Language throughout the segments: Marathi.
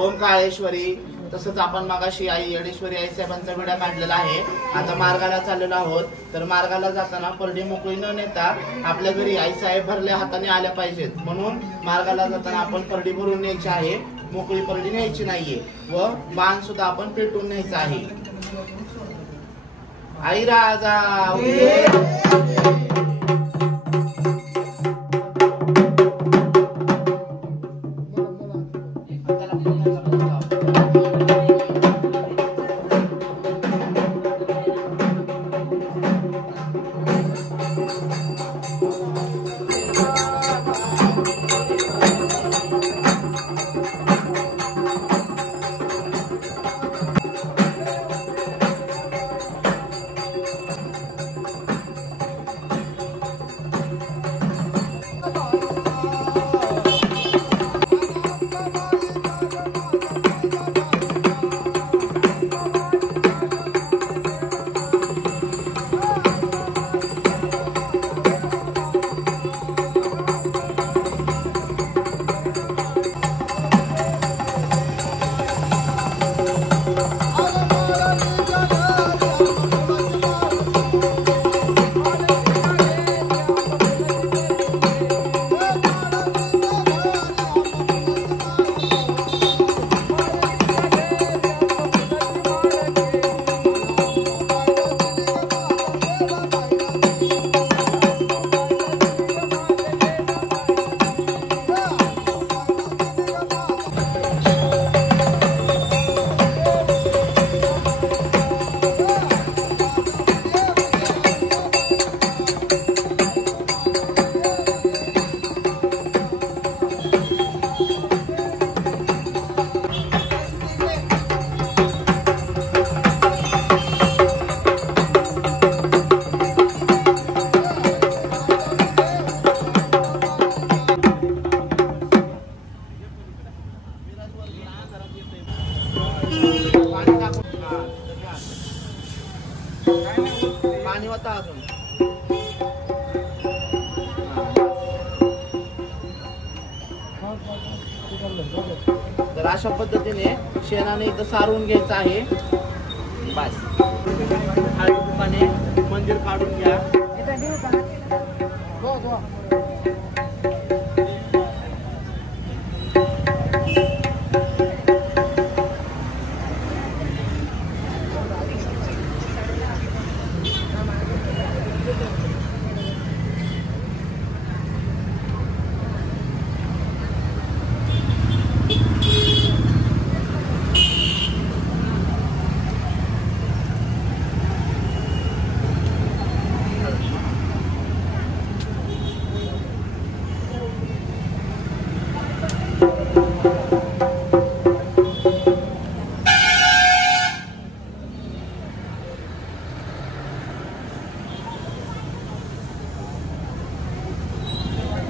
ओम काळेश्वरी. तसंच आपण मागाशी आई येडेश्वरी आई साहेबांचा विडा काढलेला आहे. आता मार्गाला चाललेलो आहोत. तर मार्गाला जाताना परडी मोकळी न नेता आपल्या घरी आई साहेब भरल्या हाताने आल्या पाहिजेत, म्हणून मार्गाला जाताना आपण परडी भरून न्यायची आहे. मोकळी परडी न्यायची नाहीये व बाण सुद्धा आपण पेटून न्यायचा आहे. आई राजा पाणी होता अजून. तर अशा पद्धतीने शेणाने इथं सारून घ्यायचं आहे. बस हळदी कुंकाने मंदिर काढून घ्या.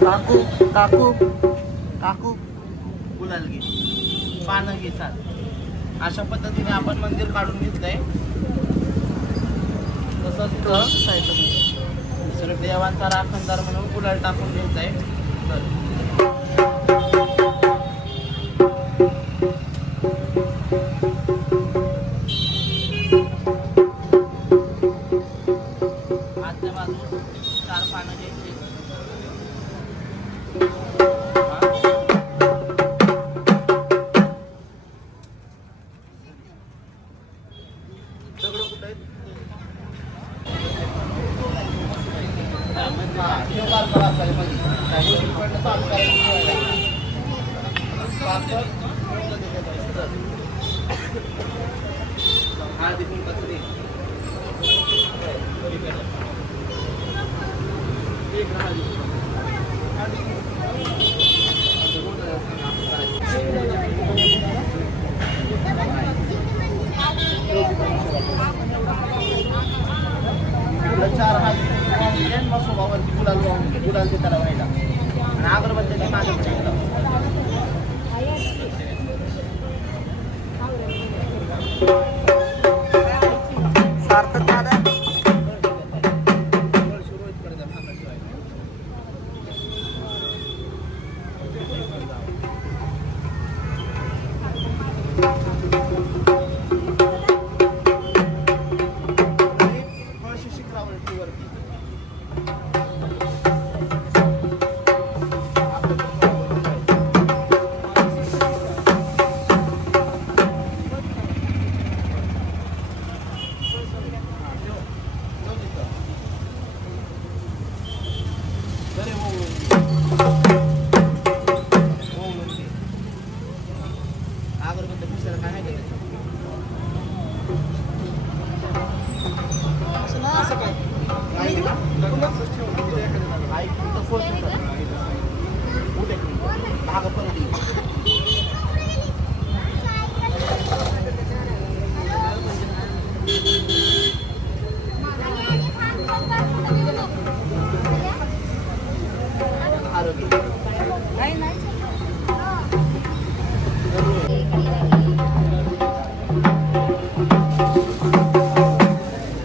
काकू काकू काकू गुलाल घे, पानं घे सात. अशा पद्धतीने आपण मंदिर काढून घेतलंय. तसंच देवांचा राखणदार म्हणून गुलाल टाकून घ्यायचाय. आजच्या बाजूस 4 पानं घ्यायची. गुलाल त्याला व्हायला आणि अगरबत्ती माझ्या सार्थक दादा काय आहे त्याच्यात?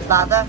दादा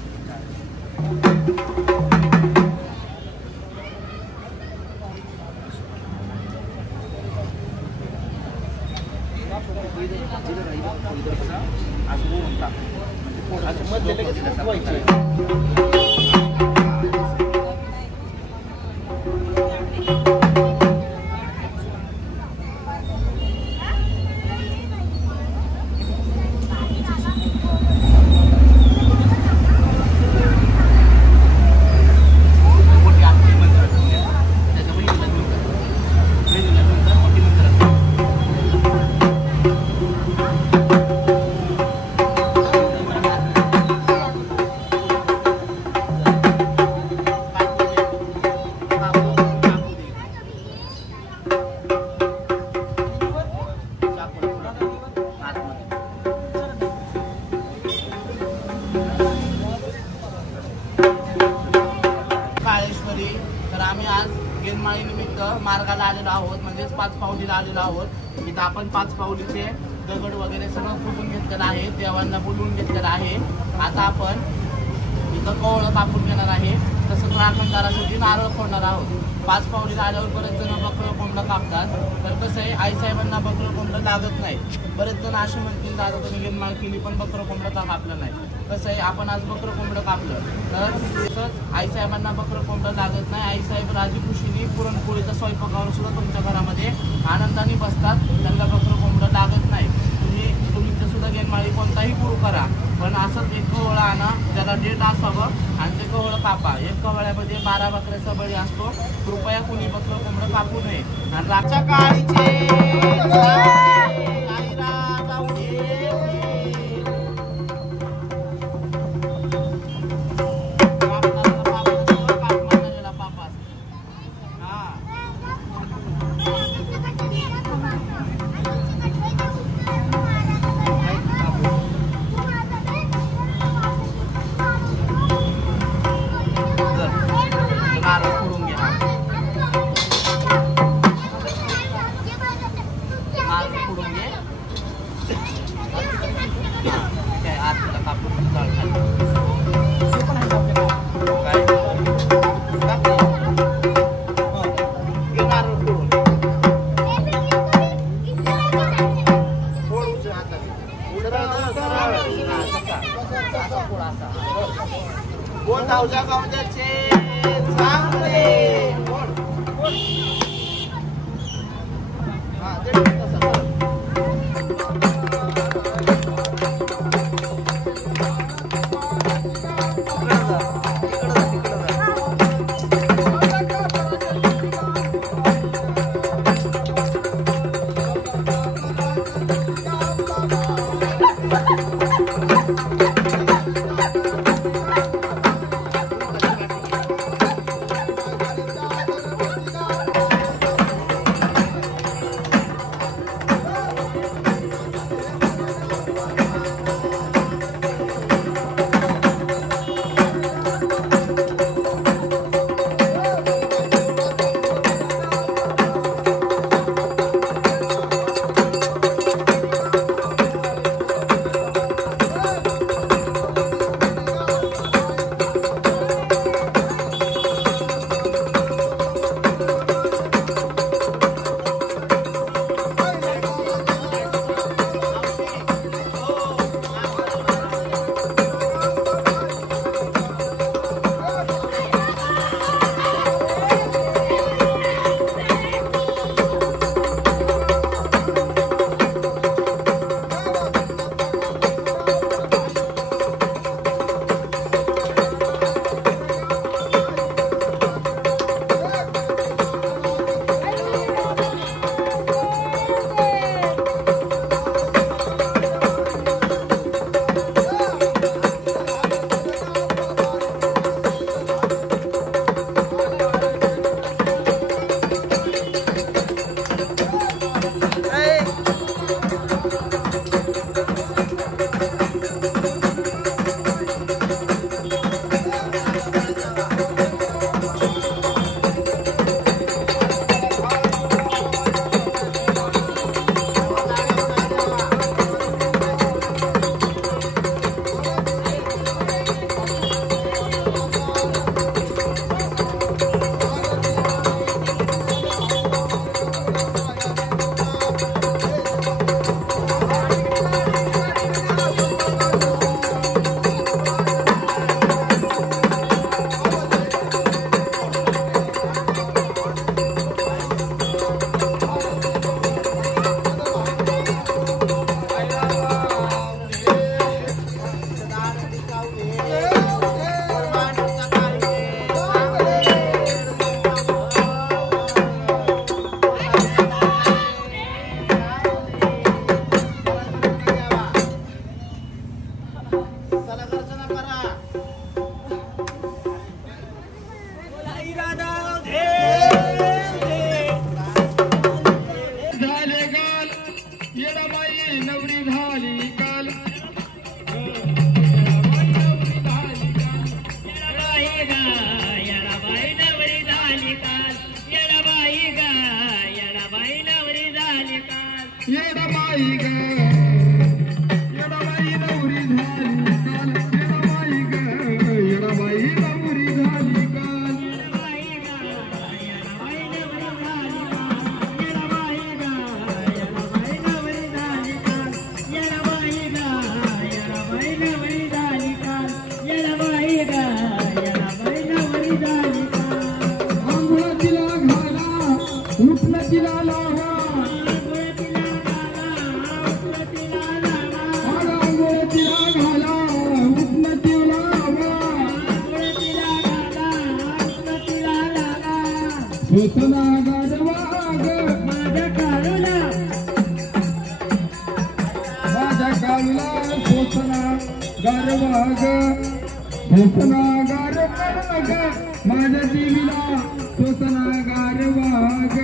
तर आम्ही आज गेनमाळी निमित्त मार्गाला आलेलो आहोत, म्हणजेच 5 पावलीला आलेलो आहोत. इथं आपण 5 पावलीचे दगड वगैरे सगळं पुजून घेतलेलं आहे, देवांना बोलवून घेतलेलं आहे. आता आपण इथं कवळं कापून घेणार आहे, तसंच राखणदारासाठी नारळ फोडणार आहोत. 5 पावलीला आल्यावर बरेच जण बकरं कोंबडं कापतात, तर कसं आहे आईसाहेबांना बकरं कोंबडं लागत नाही. बरेच जण असे म्हणतील दादा तुम्ही गेनमाळ केली पण बकरं कोंबडं का कापलं नाही. कसं आहे आपण आज बकरं कोंबडं कापलं तर तसंच आईसाहेबांना बकरं कोंबडं लागत नाही. आईसाहेब राजी खुशीने पुरणपोळीचा स्वयंपाकावर सुद्धा तुमच्या घरामध्ये आनंदाने बसतात, त्यांना बकरं कोंबडं लागत नाही. तुम्ही सुद्धा गेनमाळी कोणताही पुरू करा, पण असंच एक कवळं आणा ज्याला डेट असावं आणि ते कवळं कापा. एक कवळ्यामध्ये 12 बकऱ्याचा बळी असतो. कृपया कुणी बकरं कोंबडं कापू नये. आणि रातच्या काळीचे येडाबाई नवरी झाली काल येडाबाई ग येडाबाई नवरी झाली काल येडाबाई ग येडाबाई नवरी झाली काल आंघोळ तिला घाला उठलं तिला लावा भोसना गारवाग माझ्या काळूला भोसना गारवाग भोसना गारवाग माझ्या देवीला भोसना गारवाग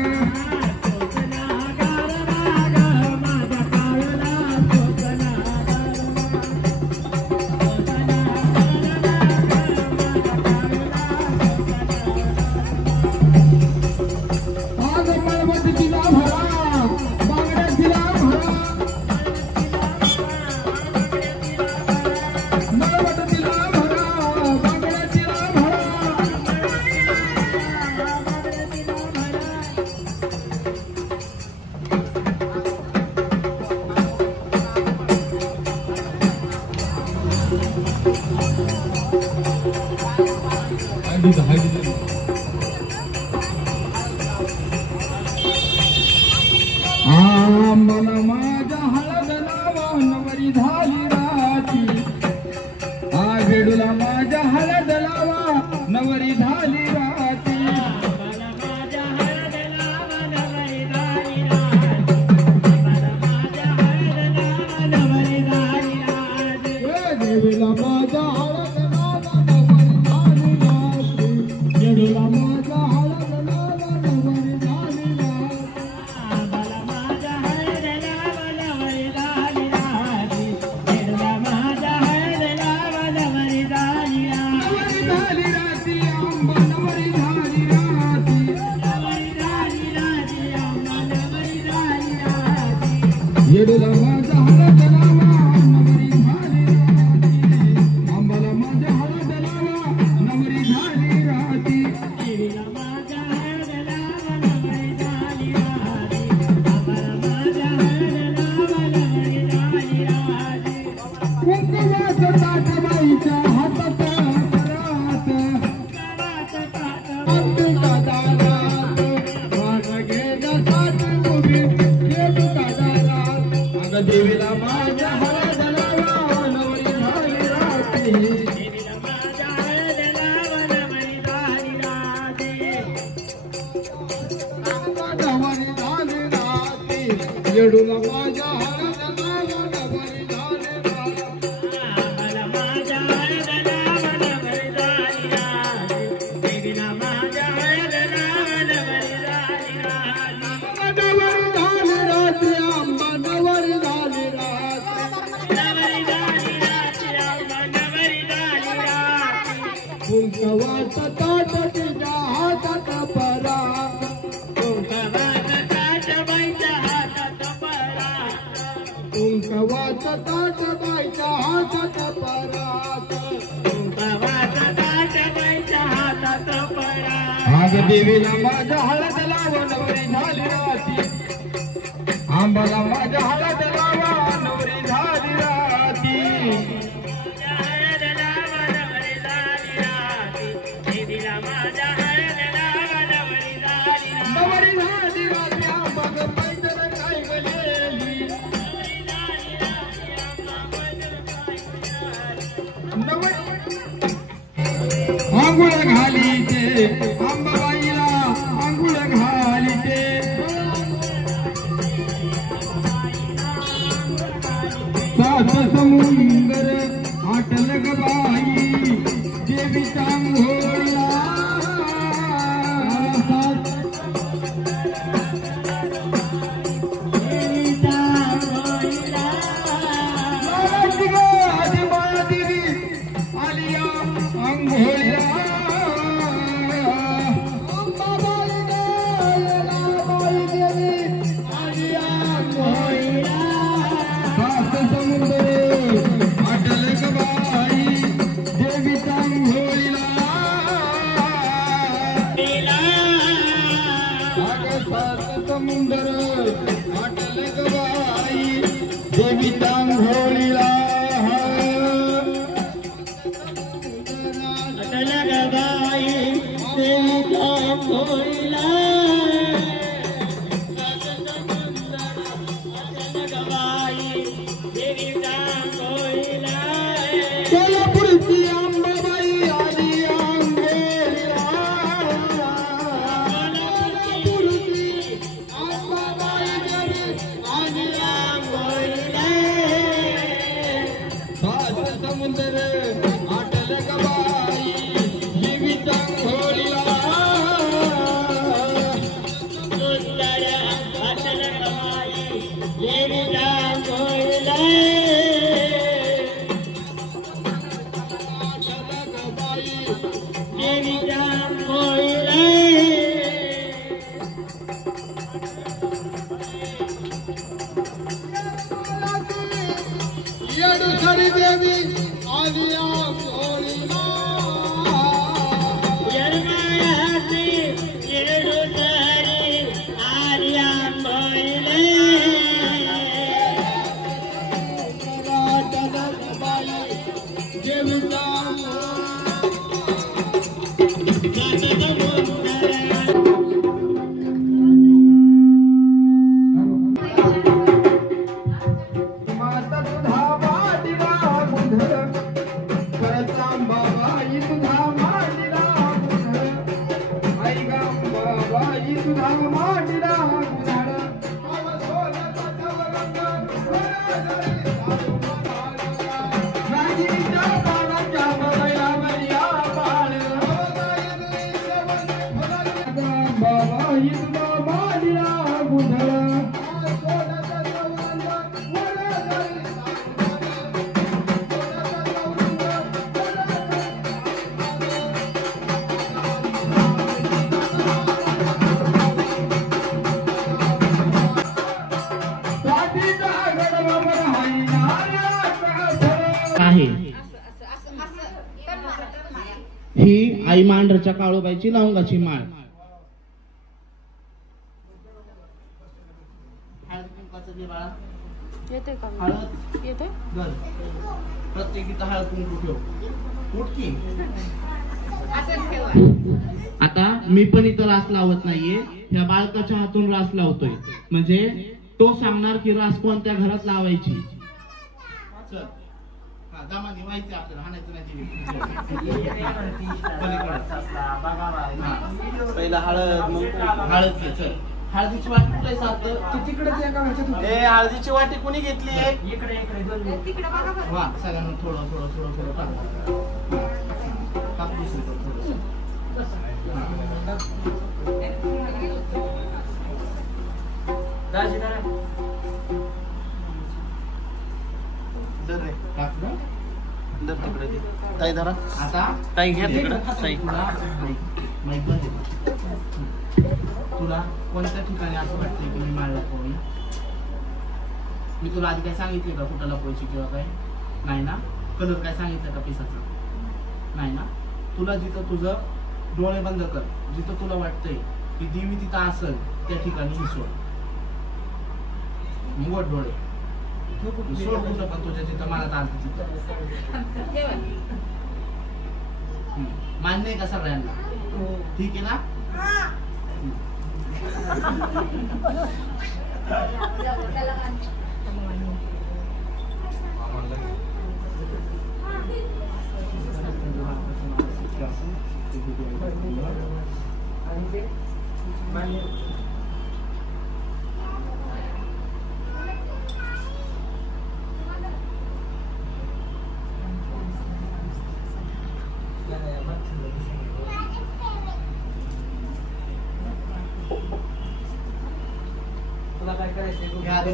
मला माझ्या हळद लावा नवरी झाली राती वेडूला माझ्या हळद लावा नवरी झाली राती देवीला माझ्या हळद लावा नवरी झाली राती वेडूला माझ्या हळद लावा नवरी झाली येडूला माझ्या हळद लावा नवरी झाली राती आंबाला माझ्या हळद लावा नवरी झाली राती येडूला माझ्या हळद लावा नवरी झाली राती आंबाला माझ्या हळद लावा नवरी झाली राती कुंकवाचं ताट बाईच्या हातात परात अंबिका दारात माझा घेण्यासाठी उभी येडूका दारात देवीला माझ्या हळद लावा नवरी झाली राती देवीला माझ्या हळद लावा नवरी झाली राती नवरी झाली राती येडूला माझ्या हळद लावा नवरी झाली राती मला माझ्या हळद लावा नवरी झाली राती देवीला माझ्या हळद लावा नवरी झाली राती नवरी झाली राती आंबा नवरी कुंकवाचं ताट तिच्या हातात परात कुंकवाचं ताट बाईच्या हातात परात कुंकवाचं ताट बाईच्या हातात परात कुंकवाचं ताट बाईच्या हातात परात आग देवीला माझ्या हळद लावा नवरी झाली राती आंबाला माझ्या हळद लावा नवरी झाली राती नवरी झाली राती आंबा ग पैदल काय गेलेली आंघोळ घालीते आंबाबाईला आंघोळ घालीते सात समुंदर आटल ग बाई देवीच्या आंघोळीला देवीच्या आंघोळीला देवीचा आंघोळीला अटल गबाई देवीचा आंघोळीला सोलापूरची अंबाबाई आली आंघोळीला सोलापूरची अंबाबाई आली आंघोळीला सात समुद्र अटल गबाई देवीच्या आंघोळीला अटल गबाई देवीच्या आंघोळीला येडूसरी देवी आली आंघोळीला येरमायाची येडूसरी आली आंघोळीला देवीचा आहे ही आई मांढरच्या काळूबाईची लवंगाची माळ. प्रत्येक इथं हळद कुंकू ठेव. उठकी आता मी पण इथं रास लावत नाहीये, त्या बाळकाच्या हातून रास लावतोय. म्हणजे तो सांगणार की रास कोणत्या घरात लावायची. चल दामानी व्हायचं आपल्याला, हाणायचं नाही. पहिला हळद मग हळद. चल हळदीची वाटी कुठे साधतं तिकडे. हळदीची वाटी कोणी घेतली? इकडे वा सगळ्यांना थोडं थोडं थोडं थोडं कापूस ताई धरा. आता ताई घ्या तिकडं. ताई तुला कोणत्या ठिकाणी असं वाटतंय की मी माळ लपवली? मी तुला आधी काय सांगितले का कुठं लपवायची किंवा काय? नाही ना. कलर काय सांगितलं का पिसाचा? नाही ना. तुला जिथं तुझं डोळे बंद कर, जिथं तुला वाटतंय की देवी तिथं असेल त्या ठिकाणी हिसोड. मुवट डोळे सोड कुठं पण तुझ्या जिथं मला चालतं तिथं. मान्य आहे का सगळ्यांना? ठीक आहे ना?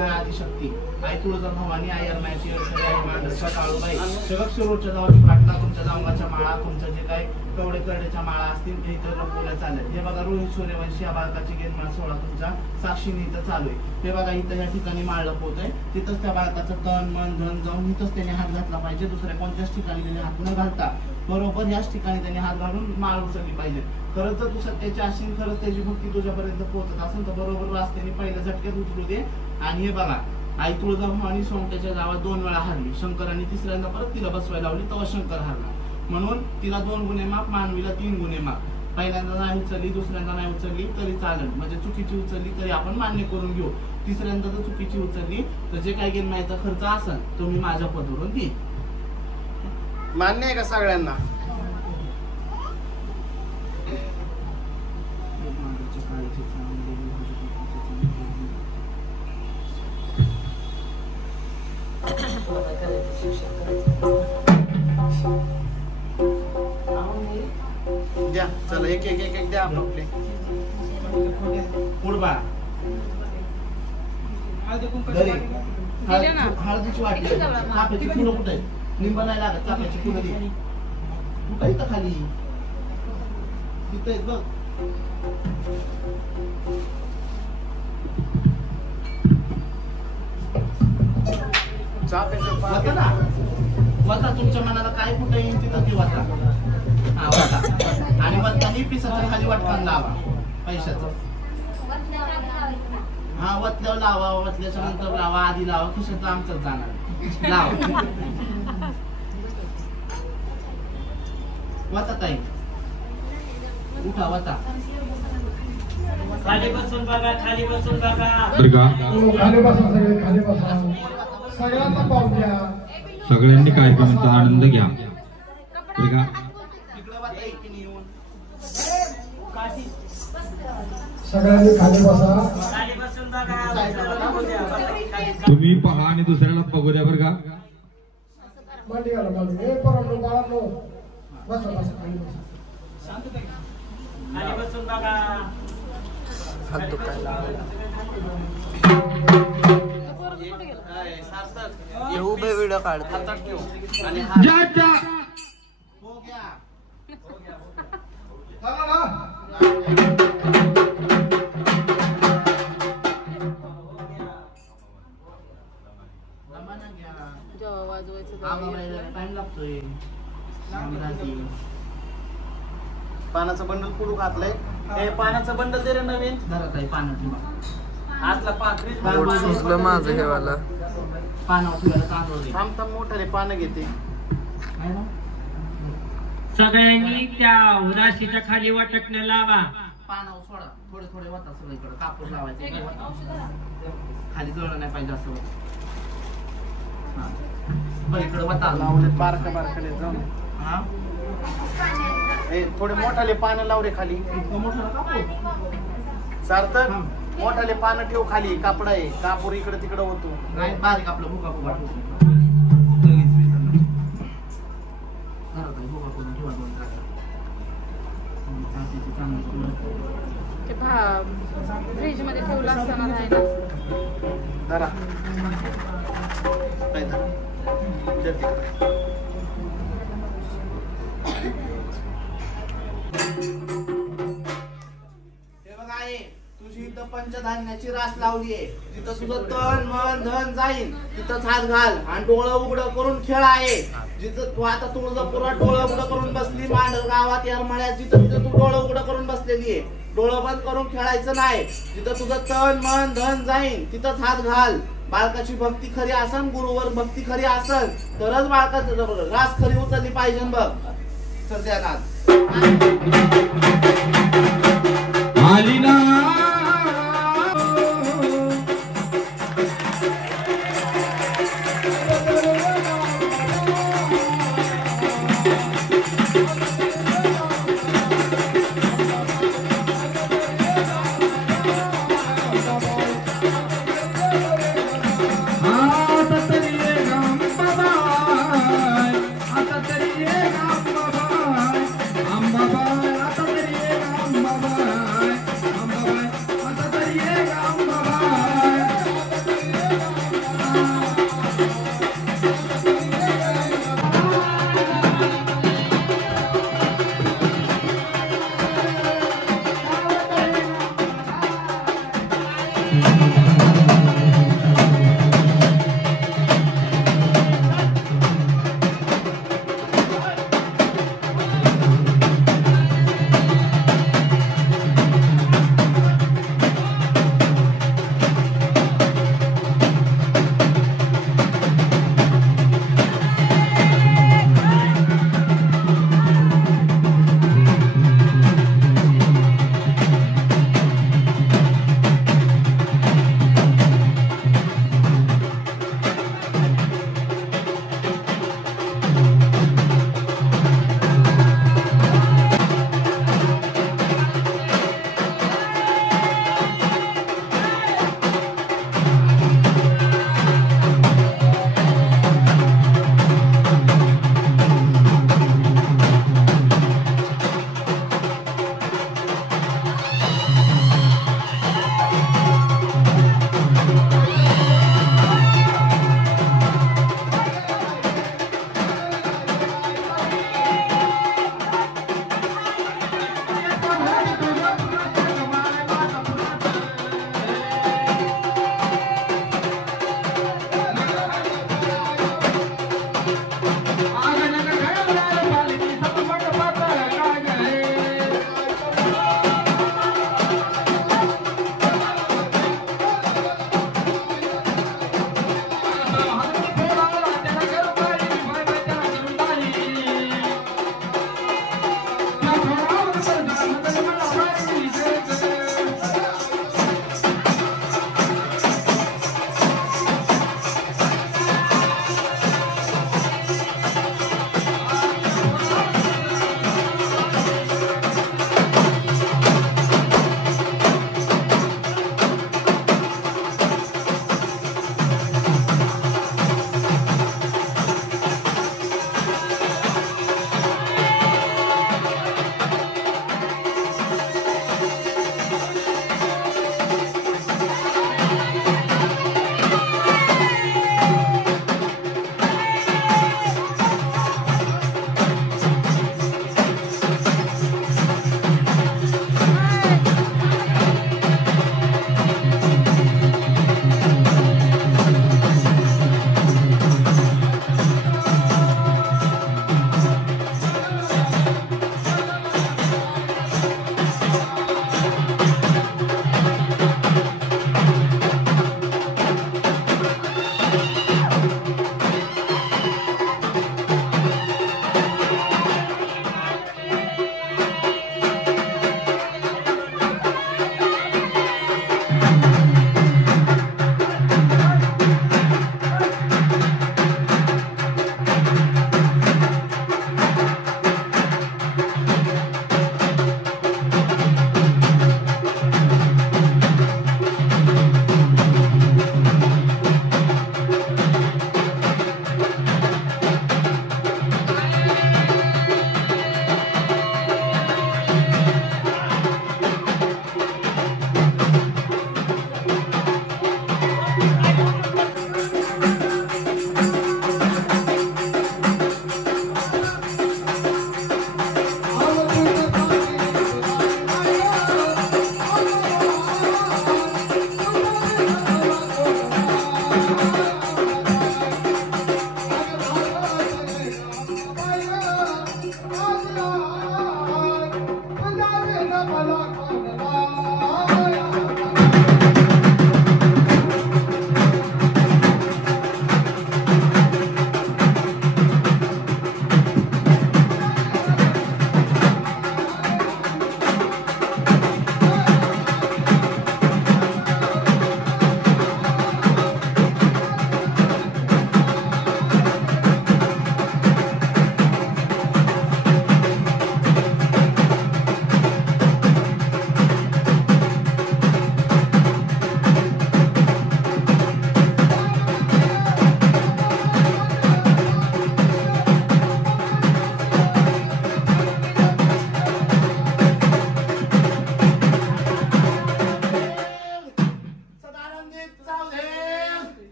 आदिशक्ती आई तुळजाभवानी आई अरमायची काळूबाई जगत शिरोडच्या गावाची प्रार्थना. तुमच्या जांगाच्या माळा, तुमच्या जे काही कवडे करड्याच्या माळा असतील ते इथं लपवल्या चालेल. हे बघा रोहित सूर्यवंशी या बालकाची गेनमाळ सोहळा तुमच्या साक्षीने इथं चालू आहे. हे बघा इथं या ठिकाणी माळ लपवतोय, तिथंच त्या बालकाचं तन मन धन जाऊन इथंच त्याने हात घातला पाहिजे. दुसऱ्या कोणत्याच ठिकाणी त्याने हात न घालता बरोबर याच ठिकाणी त्याने हात घालून माळ उचलली पाहिजे. खरंच जर तू सत्याची असेल, खरंच त्याची भक्ती तुझ्यापर्यंत पोहोचत असेल तर बरोबर रास्त्याने पहिल्या झटक्यात उचलू दे. आणि हे बघा आई तुळजाभवानी सोंगट्याच्या गावात 2 वेळा हरली. शंकरांनी तिसऱ्यांदा परत तिला बसवायला लावली, तेव्हा शंकर हरला. म्हणून तिला 2 गुन्हे माफ, मानवीला 3 गुन्हे माफ. पहिल्यांदा नाही उचलली, दुसऱ्यांदा नाही उचलली तरी चालेल, म्हणजे चुकीची उचलली तरी आपण मान्य करून घेऊ. तिसऱ्यांदा जर चुकीची उचलली तर जे काही गिरणायचा खर्च असेल तो मी माझ्या पदरून देईन. मान्य आहे का सगळ्यांना? द्या, चला एक एक एक एक द्या आपले. पुढबा हळदीची वाटली, चाफ्याची फुलं कुठे आहेत? लिंब नाही लागत, चाफ्याची फुलं दे. कुठं इथं खाली तिथं आहेत बघ. वाचा ना, वाचा. तुमच्या मनाला काय कुठं येईल तिथं ती वाचा. हा वाचा. आणि वरतानी पिसाच्या खाली वाटण लावा पैशाचं. हा वतल्यावर लावा, वतल्याच्या नंतर लावा, आधी लावा, खिशाचं आमचंच जाणार. लावा. वाचा ताई, उठा वाचा. खाली बसून बघा, खाली बसून बघा. खाली बसा, सगळे खाली बसा. सगळ्यांना पाव द्या. सगळ्यांनी कार्यक्रमाचा आनंद घ्या. इकडे वाचा एकीने येऊन. सगळ्यांनी खाली बसा. खाली बसून बघा. तुम्ही पहा आणि दुसऱ्याला बघू द्या बरं का. मांडी घाला, मांडी. ए पोरांनो, बाळांनो, बसा बसा, खाली बसा. खाली बसून बघा. उभे व्हिडिओ काढतात. आणि जा जा. हो घ्या. चला ना. दमानं घ्या. जेव्हा वाजवायचं आम्हाला टाइम लागतोय. शामराती. पानाचं बंडल कुठून घातलंय? हे पानाचं बंडल दे रे नवीन. धरा ताई, पानं ठेवा. आतला पाकळी माझं हे वाला पानावर ठेवायला तांदूळ दे. थांब थांब, मोठाले पानं घेते. आहे ना? सगळ्यांनी त्या राशीच्या खाली वाटकण्या लावा. पानावर सोडा, थोडे थोडे वाटा सगळीकडे. कापूर लावायचं इकडे वाटा. खाली जळलं नाही पाहिजे असं. हा पलीकडे वाटा लावले बारका बारकाले जाऊन. हा हे थोडे मोठाले पानं लाव रे खाली. इतकं मोठं कापूर. सार्थक, मोठाले पानं ठेव खाली. कापड आहे, कापूर इकडे तिकडे होतो. नाही बारीक आपलं भुका फुगा ठेवू. लगेच विसरलं. धरा ताई, भुका फुगा ठेवा 2 जागा. चांदीची चांगली फुलं. ते फ्रीज मध्ये ठेवलं असताना राहिला. धरा काय धरा. चल तिकडे. हे बघ आहे, तुझी इथं पंचधान्याची रास लावली आहे. जिथं तुझं तन मन धन जाईल तिथंच हात घाल आणि डोळं उघडं करून खेळ आहे. जिथं तू आता तुळजापुरात डोळं उघडं करून बसली, मांडर गावात येरमाळ्यात जिथं तिथं तू डोळं उघडं करून बसलेली आहे. डोळं बंद करून खेळायचं नाही. जिथं तुझं तन मन धन जाईल तिथंच हात घाल. बालकाची भक्ती खरी असन, गुरुवर भक्ती खरी असन तरच बालकाचं रास खरी उचलली पाहिजे बघ. सध्यानाथ आली ना. आता तरी ये अंबाबाई, आता तरी ये अंबाबाई, अंबाबाई, आता तरी ये अंबाबाई, अंबाबाई.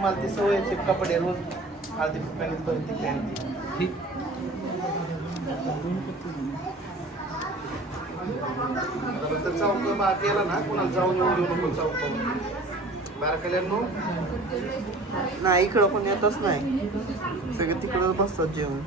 मला ती सवयचे कपडे रोज हळदी कुंकानेच भरती चौक गेला ना कोणाला जाऊन येऊन देऊ नको चौक बारकाल्यांनो नाही इकडं पण येतच नाही सगळे तिकडच बसतात जेवण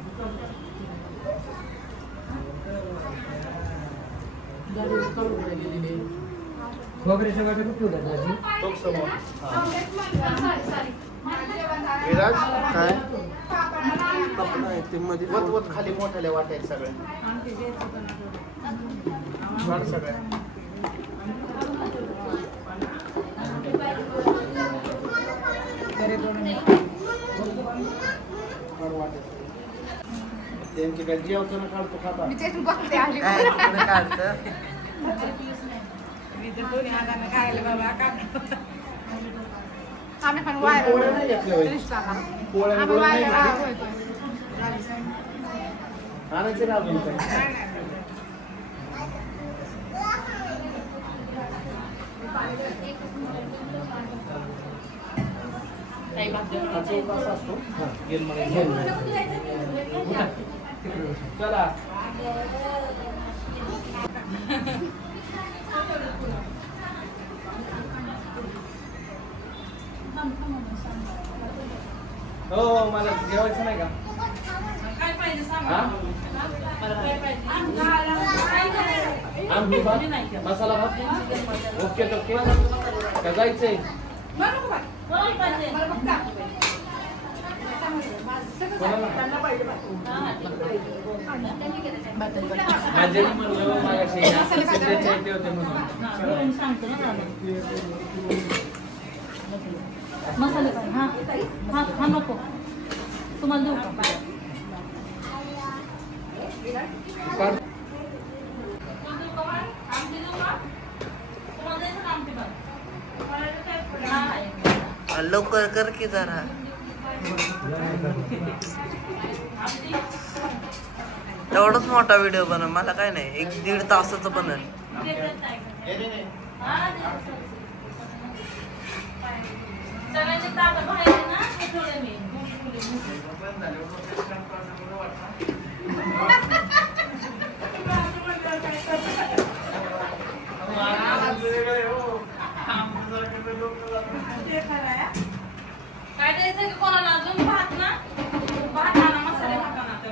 विराज काय ते मध्ये वत खाली मोठ्याला वाटायचे सगळे सगळ्या त्यांची काय जेवताना काढतो खाता आम्ही पण वायर आणायचे का अजून काय असतो चला हो मला जेवायचं नाही का काय पाहिजे मसाला भात ओके ओके का जायचंय मसाले हा हा हा नको तुम्हाला देऊ लवकर कर की जरा एवढाच मोठा व्हिडिओ बनव, मला काय नाही, 1-1.5 तासाचं बनल. सगळ्यांचे ताट बाहेर ना ठेवले मी. काय द्यायचं की कोणाला अजून भात ना भात आणा मसाले भात आणा ते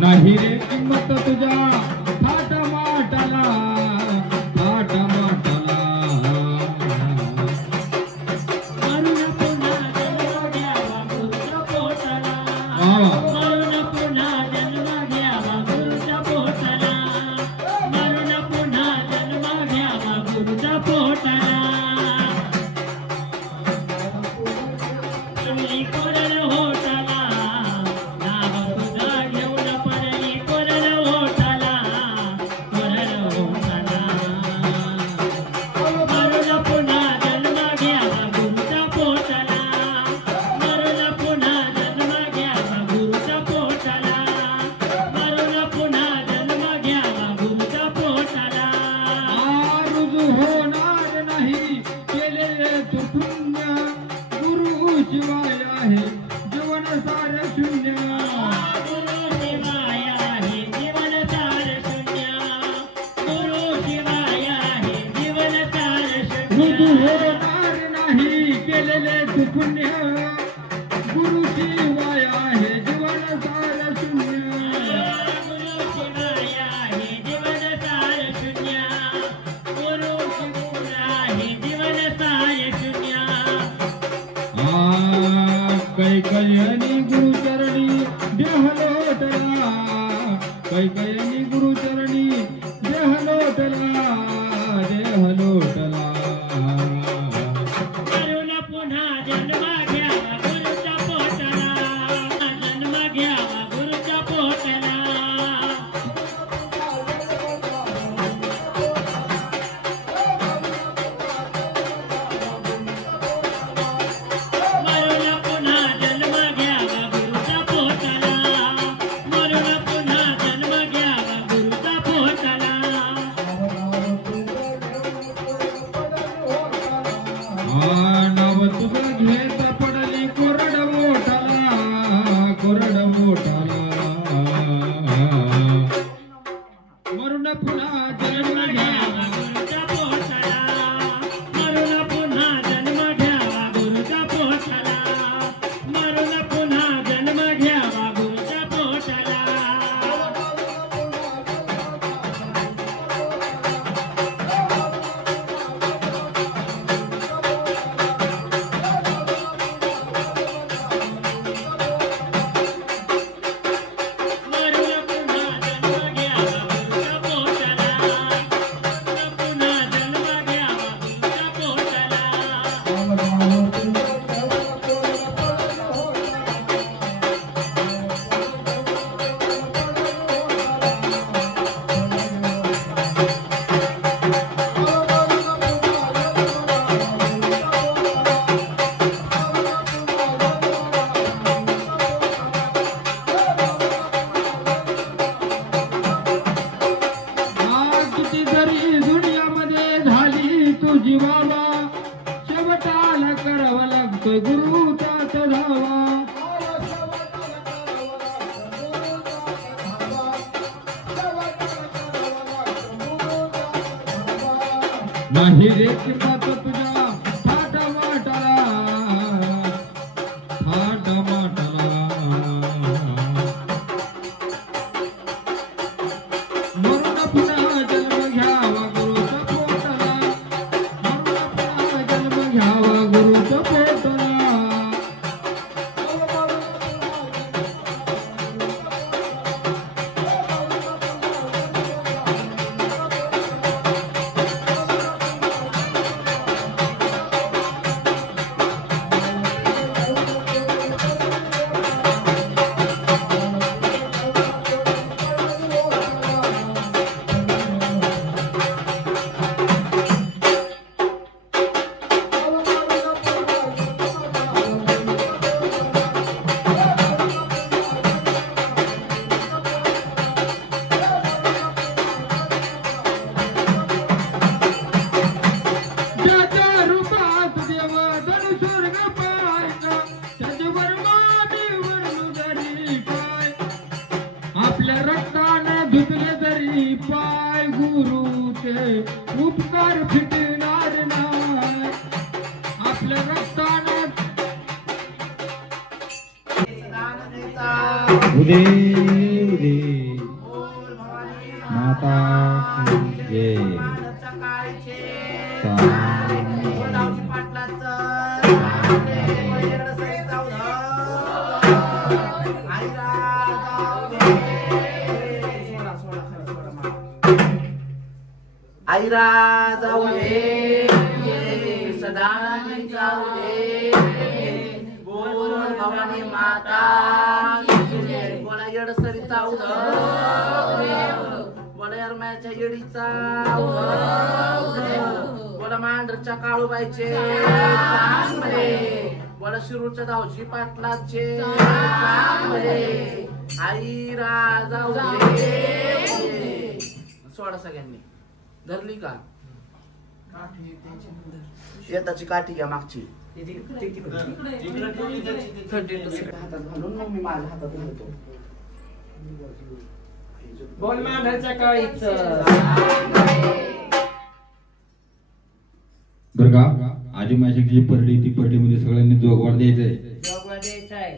नाही रे किंमत तुझ्या थाट माटाला थाट माटाला मरून पुन्हा जन्म घ्यावा गुरुच्या पोटाला मरून पुन्हा जन्म घ्यावा गुरुच्या पोटाला मरून पुन्हा जन्म घ्यावा गुरुच्या पोटाला तुम्ही कोरड होटाला नाव तुझा घेऊन पडली कोरड होटाला कोरड होटाला मरून पुन्हा जन्म घ्यावा गुरुच्या पोटाला मरून पुन्हा जन्म कैकयनी गुरुचरणी देह लोटला कैकयनी गुरुचरणी देह लोटला देह लोटला मरून पुन्हा जन्म घ्यावा गुरुच्या पोटाला जन्म घ्यावा गुरुच्या पोटाला मरून पुन्हा जन्म घ्यावा गुरुच्या पोटाला मरून पुन्हा जन्म घ्यावा गुरुच्या पोटाला नव तुझं घेत पडली कोरड मोठाला कोरड मोठाला मरून पुन्हा जन्म घ्यावा गुरुच्या पोटाला मरून पुन्हा जन्म घ्यावा गुरुच्या पोटाला मरून पुन्हा जन्म घ्यावा गुरुच्या पोटाला मरून पुन्हा जन्म घ्यावा गुरुच्या पोटाला मरून पुन्हा जन्म घ्यावा गुरुच्या पोटाला किती जरी दुनियामध्ये झाली तुझी बाबा शेवटाला करावा लागतोय गुरुचाच धावा नाही रे किंमत तुझ्या थाट माटाला थाट माटाला मरून पुन्हा जन्म घ्यावा गुरुच्या पोटाला मरून पुन्हा जन्म घ्यावा गुरुच्या पोटाला त्याच्या रूपात देव धनु स्वर्ग पाहायचा त्याच्यावर मामी वरून जरी पाय आपल्या रक्तानं धुतले तरी पाय गुरुचे उपकार फिटणार नाही आपल्या रक्तानं उदे उदे माता की जय आईरा जाऊ दे सदानंद जाऊ दे बोल बोल भवानी माता की जय. बोला येडसरी जाऊ बोला यरम्याच्या येडीचा बोला मांढरच्या काळूबाईचे बोला शिरूरच्या धावजी पाटलाचे आई राजाऊ दे. सोडा सगळ्यांनी धरली का येताची काठी घ्या मागची हातात घालून मग मी माझ्या हातात घेतो. बोल मांढरच्या काळीच बरं का आजी माझी जी परडी ती परडीमध्ये सगळ्यांनी जोगवाड द्यायचंय जोगवा द्यायचा आहे.